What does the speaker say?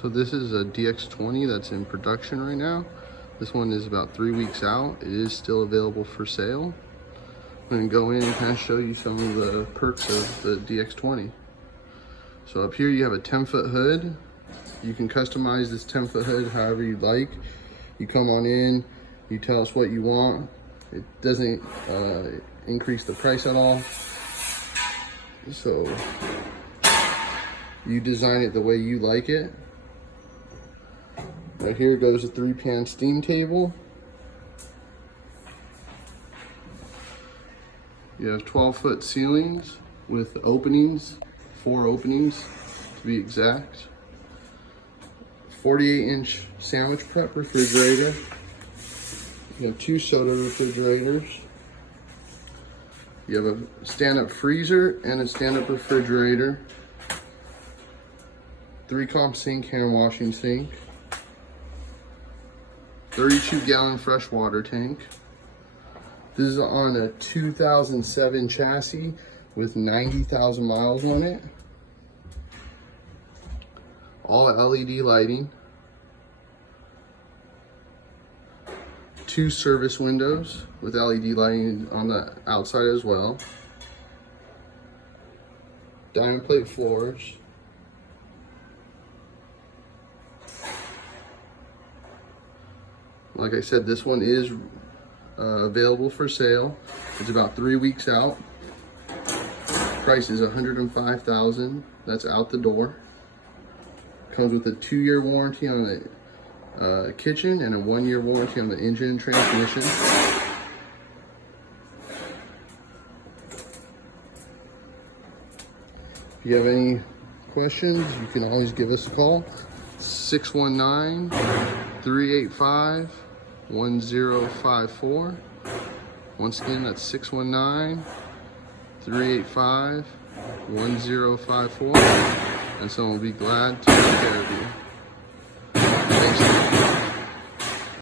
So this is a Dx20 that's in production right now. This one is about 3 weeks out. It is still available for sale. I'm gonna go in and kind of show you some of the perks of the Dx20. So up here you have a 10-foot hood. You can customize this 10-foot hood however you like. You come on in, you tell us what you want. It doesn't increase the price at all. So you design it the way you like it. Right here goes a 3-pan steam table. You have 12-foot ceilings with openings, 4 openings to be exact. 48-inch sandwich prep refrigerator. You have 2 soda refrigerators. You have a stand-up freezer and a stand-up refrigerator. 3-comp sink, hand washing sink. 32-gallon freshwater tank. This is on a 2007 chassis with 90,000 miles on it. All LED lighting. 2 service windows with LED lighting on the outside as well. Diamond plate floors. Like I said, this one is available for sale. It's about 3 weeks out. Price is $105,000. That's out the door. Comes with a 2-year warranty on the kitchen and a 1-year warranty on the engine and transmission. If you have any questions, you can always give us a call. 619-385-1054. Once again, that's 619-385-1054. And someone will be glad to take care of you. Thanks.